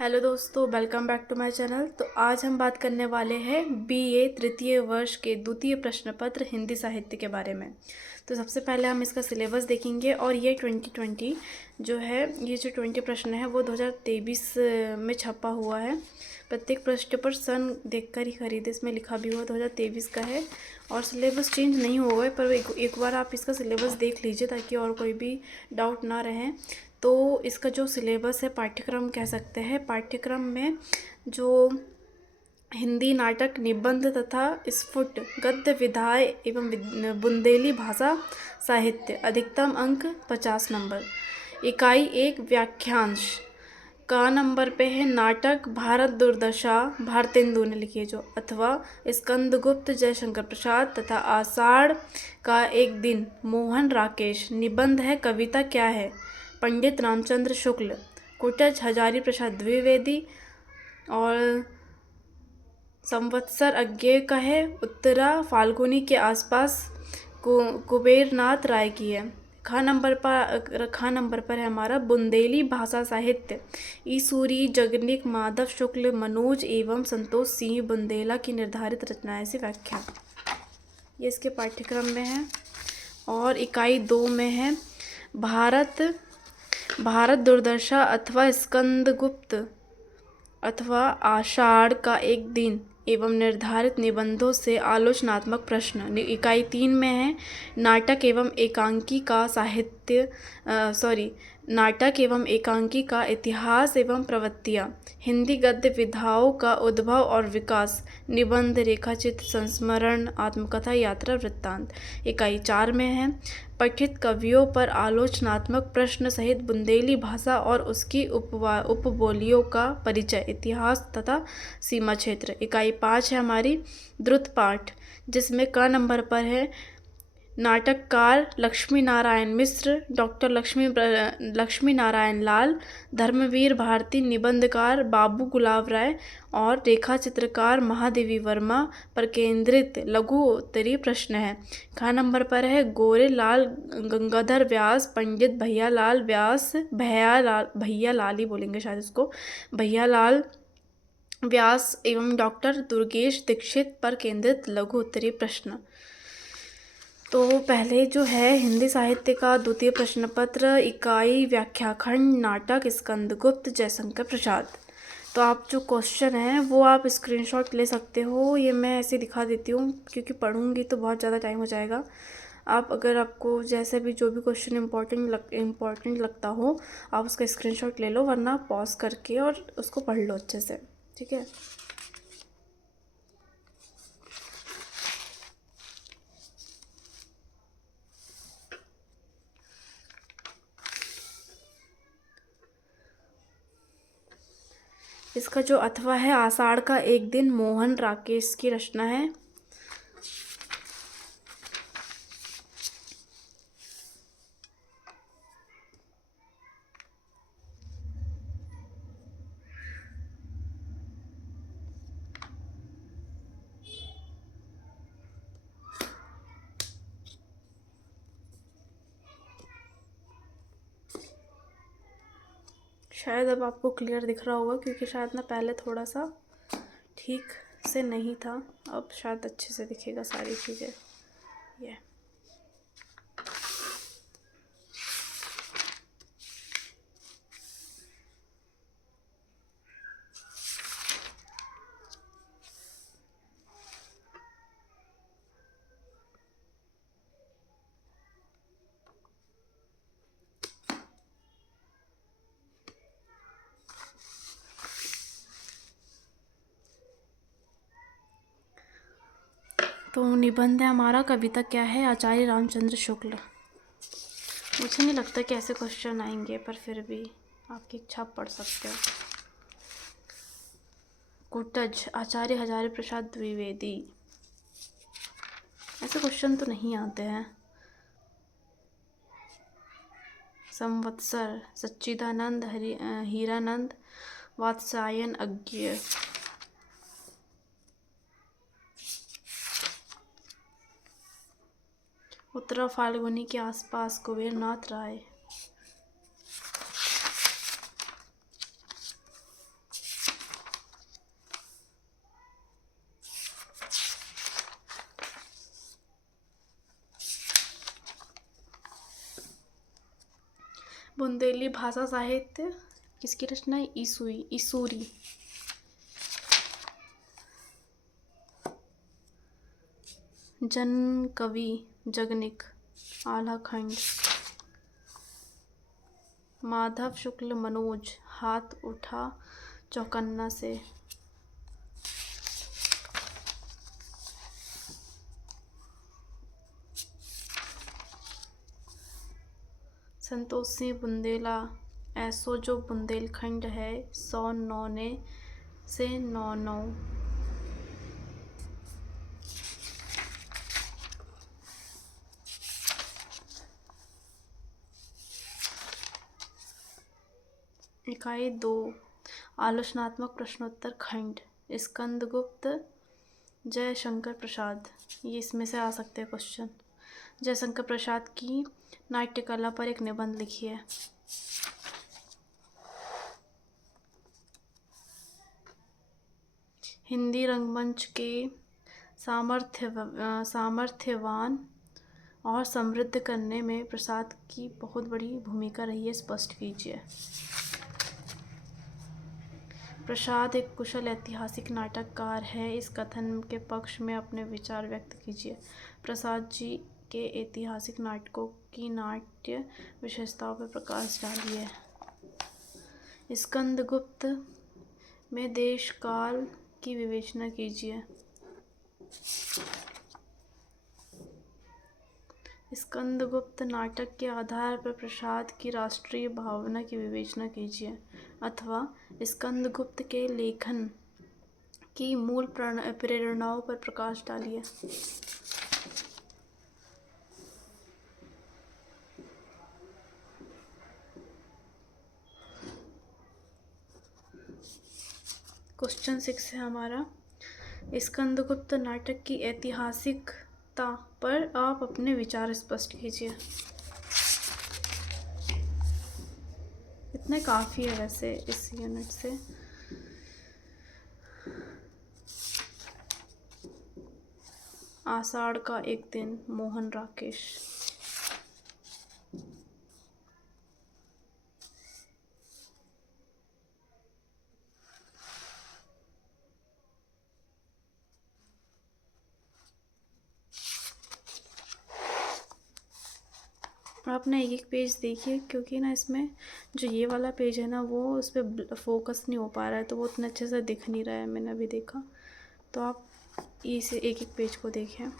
Hello दोस्तों, welcome back to my channel. तो आज हम बात करने वाले हैं बीए तृतीय वर्ष के द्वितीय प्रश्न पत्र हिंदी साहित्य के बारे में। तो सबसे पहले हम इसका सिलेबस देखेंगे और ये 2020 जो है, ये जो 20 प्रश्न है वो 2023 में छपा हुआ है। प्रत्येक पृष्ठ पर सन देखकर ही खरीदे, इसमें लिखा भी हुआ 2023 का है और सिलेबस चेंज नहीं हुआ है, पर एक बार आप इसका सिलेबस देख लीजिए ताकि और कोई भी डाउट ना रहे। तो इसका जो सिलेबस है, पाठ्यक्रम कह सकते हैं, पाठ्यक्रम में जो हिंदी नाटक, निबंध तथा स्फुट गद्य, विधाय एवं बुंदेली भाषा साहित्य, अधिकतम अंक 50 नंबर। इकाई 1 व्याख्यांश का नंबर पे है नाटक भारत दुर्दशा, भारतेंदु ने लिखी है जो, अथवा स्कंदगुप्त जयशंकर प्रसाद, तथा आषाढ़ का एक दिन मोहन राकेश। निबंध है कविता क्या है, पंडित रामचंद्र शुक्ल। कुटज हजारी प्रसाद द्विवेदी। और संवत्सर अज्ञेय का है उत्तरा फाल्गुनी के आसपास कुबेरनाथ राय की है। खा नंबर पर है हमारा बुंदेली भाषा साहित्य, ईसूरी, जगनिक, माधव शुक्ल, मनोज एवं संतोष सिंह बुंदेला की निर्धारित रचनाएं से व्याख्या। ये इसके पाठ्यक्रम में है। और इकाई 2 में है भारत दुर्दशा अथवा स्कंदगुप्त अथवा आषाढ़ का एक दिन एवं निर्धारित निबंधों से आलोचनात्मक प्रश्न। इकाई 3 में है नाटक एवं एकांकी का साहित्य, नाटक एवं एकांकी का इतिहास एवं प्रवृत्तियाँ, हिंदी गद्य विधाओं का उद्भव और विकास, निबंध, रेखाचित्र, संस्मरण, आत्मकथा, यात्रा, वृत्तांत। इकाई 4 में है पठित कवियों पर आलोचनात्मक प्रश्न सहित बुंदेली भाषा और उसकी उपबोलियों का परिचय, इतिहास तथा सीमा क्षेत्र। इकाई 5 है हमारी द्रुत पाठ, जिसमें क नंबर पर है नाटककार लक्ष्मी नारायण मिश्र, डॉक्टर लक्ष्मी नारायण लाल, धर्मवीर भारती, निबंधकार बाबू गुलाब राय और रेखा चित्रकार महादेवी वर्मा पर केंद्रित लघु उत्तरीय प्रश्न है। खा नंबर पर है गोरे लाल गंगाधर व्यास, पंडित भैयालाल व्यास, भैयालाल ही बोलेंगे शायद इसको, भैयालाल व्यास एवं डॉक्टर दुर्गेश दीक्षित पर केंद्रित लघु उत्तरीय प्रश्न। तो पहले जो है हिंदी साहित्य का द्वितीय प्रश्न पत्र, इकाई व्याख्याखंड, नाटक स्कंदगुप्त जयशंकर प्रसाद। तो आप जो क्वेश्चन हैं वो आप स्क्रीनशॉट ले सकते हो। ये मैं ऐसे दिखा देती हूँ क्योंकि पढ़ूंगी तो बहुत ज़्यादा टाइम हो जाएगा। आप अगर आपको जैसे भी जो भी क्वेश्चन इम्पोर्टेंट लगता हो आप उसका स्क्रीनशॉट ले लो, वरना पॉज करके और उसको पढ़ लो अच्छे से, ठीक है। इसका जो अथवा है आषाढ़ का एक दिन मोहन राकेश की रचना है। शायद अब आपको क्लियर दिख रहा होगा क्योंकि शायद ना पहले थोड़ा सा ठीक से नहीं था, अब शायद अच्छे से दिखेगा सारी चीज़ें। ये तो निबंध है हमारा कविता क्या है, आचार्य रामचंद्र शुक्ल। मुझे नहीं लगता कि ऐसे क्वेश्चन आएंगे, पर फिर भी आपकी इच्छा पढ़ सकते हो। कुटज आचार्य हजारी प्रसाद द्विवेदी, ऐसे क्वेश्चन तो नहीं आते हैं। संवत्सर सच्चिदानंद हीरानंद वात्सायन अज्ञेय। उत्तरा फाल्गुनी के आसपास कुबेरनाथ राय। बुंदेली भाषा साहित्य किसकी रचना है? ईसूरी। जन कवि जगनिक आल्हा खंड। माधव शुक्ल मनोज हाथ उठा चौकन्ना से। संतोष सिंह बुंदेला ऐसो जो बुंदेलखंड है 109 से 99। इकाई 2 आलोचनात्मक प्रश्नोत्तर खंड। स्कंदगुप्त जयशंकर प्रसाद, ये इसमें से आ सकते हैं क्वेश्चन। जयशंकर प्रसाद की नाट्यकला पर एक निबंध लिखिए। हिंदी रंगमंच के सामर्थ्यवान और समृद्ध करने में प्रसाद की बहुत बड़ी भूमिका रही है, स्पष्ट कीजिए। प्रसाद एक कुशल ऐतिहासिक नाटककार है, इस कथन के पक्ष में अपने विचार व्यक्त कीजिए। प्रसाद जी के ऐतिहासिक नाटकों की नाट्य विशेषताओं पर प्रकाश डालिए। स्कंदगुप्त में देश काल की विवेचना कीजिए। स्कंदगुप्त नाटक के आधार पर प्रसाद की राष्ट्रीय भावना की विवेचना कीजिए, अथवा स्कंदगुप्त के लेखन की मूल प्रेरणाओं पर प्रकाश डालिए। क्वेश्चन 6 है हमारा, स्कंदगुप्त नाटक की ऐतिहासिकता पर आप अपने विचार स्पष्ट कीजिए। इतने काफ़ी है वैसे इस यूनिट से। आषाढ़ का एक दिन, मोहन राकेश। आप ना एक पेज देखिए, क्योंकि ना इसमें जो ये वाला पेज है ना वो उस पर फोकस नहीं हो पा रहा है, तो वो उतने अच्छे से दिख नहीं रहा है, मैंने अभी देखा। तो आप इसे एक पेज को देखें।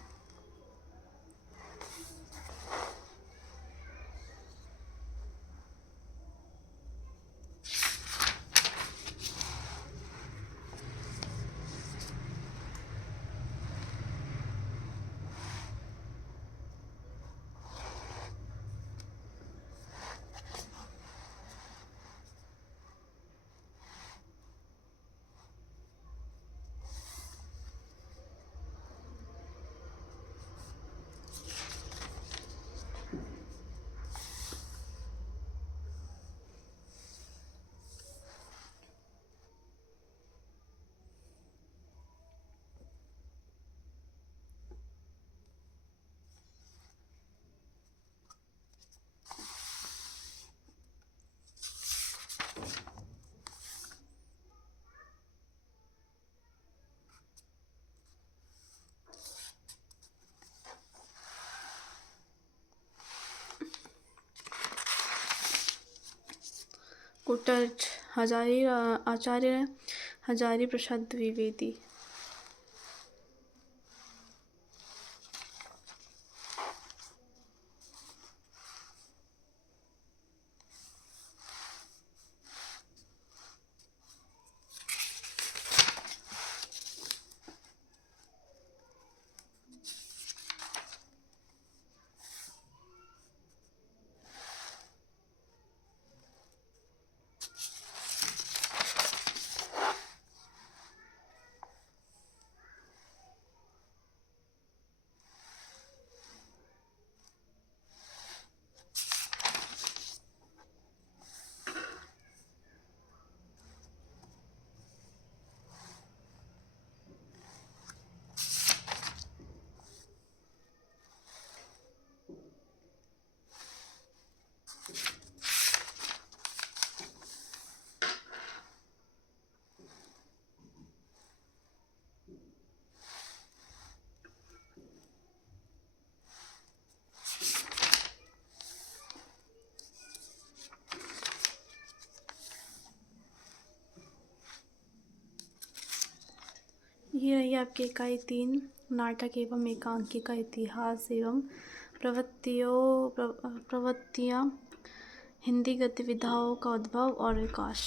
कुटच आचार्य हजारी प्रसाद द्विवेदी। ये रही आपकी इकाई 3, नाटक एवं एकांकी का इतिहास एवं प्रवृत्तियाँ, हिंदी गतिविधियों का उद्भव और विकास।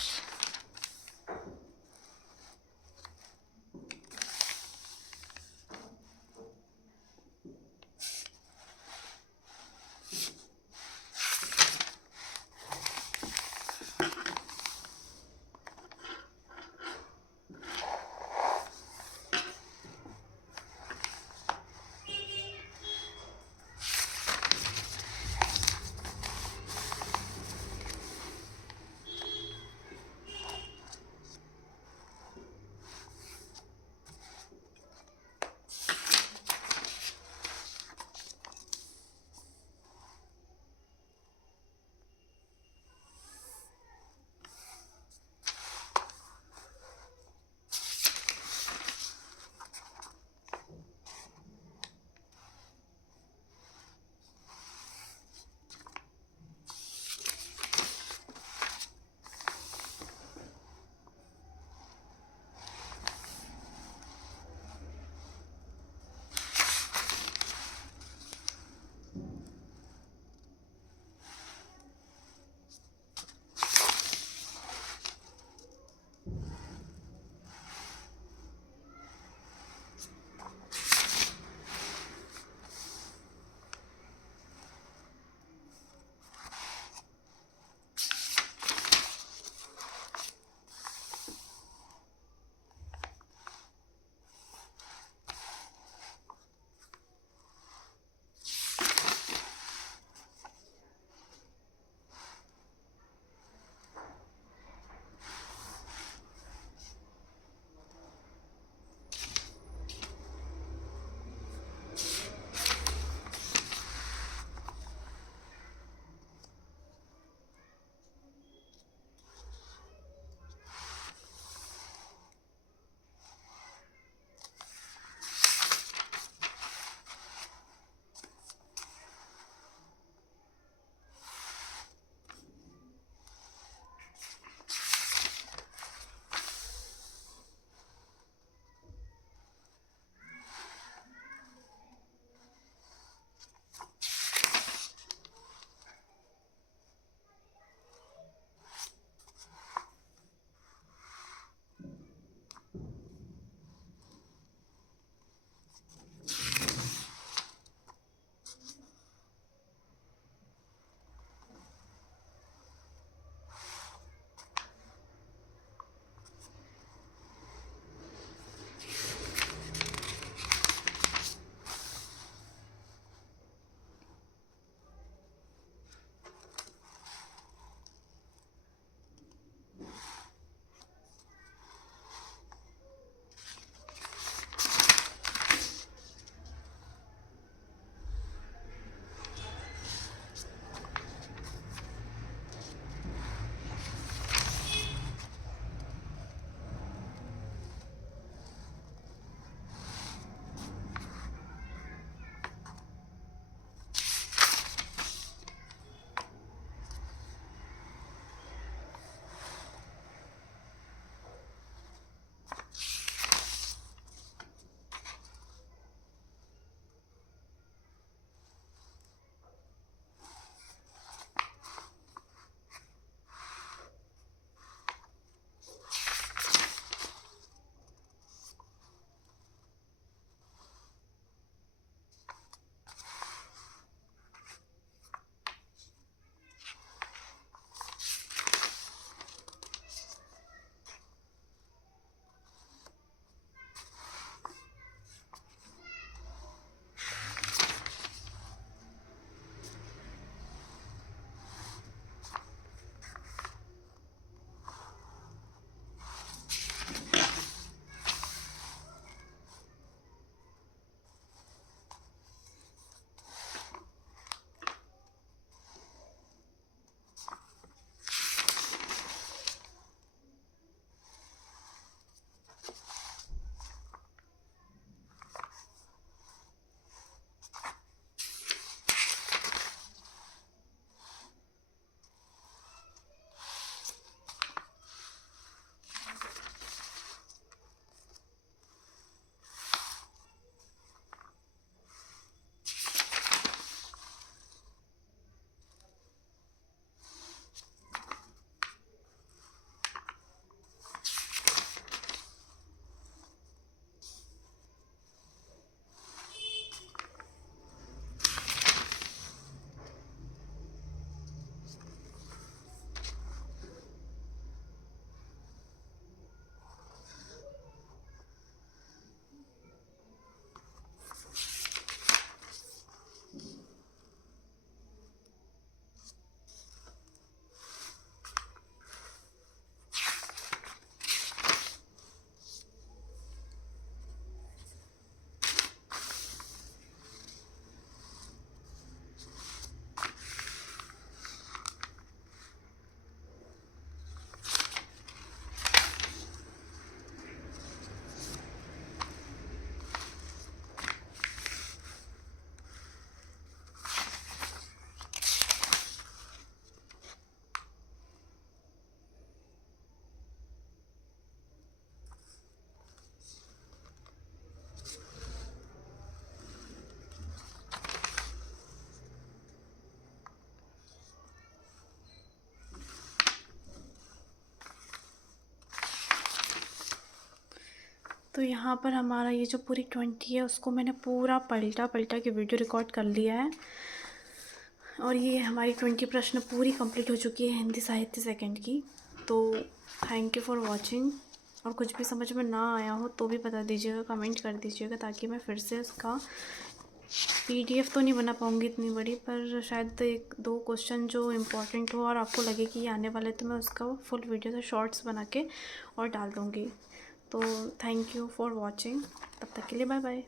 तो यहाँ पर हमारा ये जो पूरी 20 है उसको मैंने पूरा पलटा पलटा के वीडियो रिकॉर्ड कर लिया है। और ये हमारी 20 प्रश्न पूरी कंप्लीट हो चुकी है हिंदी साहित्य सेकंड की। तो थैंक यू फॉर वॉचिंग। और कुछ भी समझ में ना आया हो तो भी बता दीजिएगा, कमेंट कर दीजिएगा, ताकि मैं फिर से उसका PDF तो नहीं बना पाऊँगी इतनी बड़ी, पर शायद 1-2 क्वेश्चन जो इम्पोर्टेंट हो और आपको लगे कि ये आने वाले, तो मैं उसका फुल वीडियो से शॉर्ट्स बना के और डाल दूँगी। तो थैंक यू फॉर वॉचिंग। तब तक के लिए बाय बाय।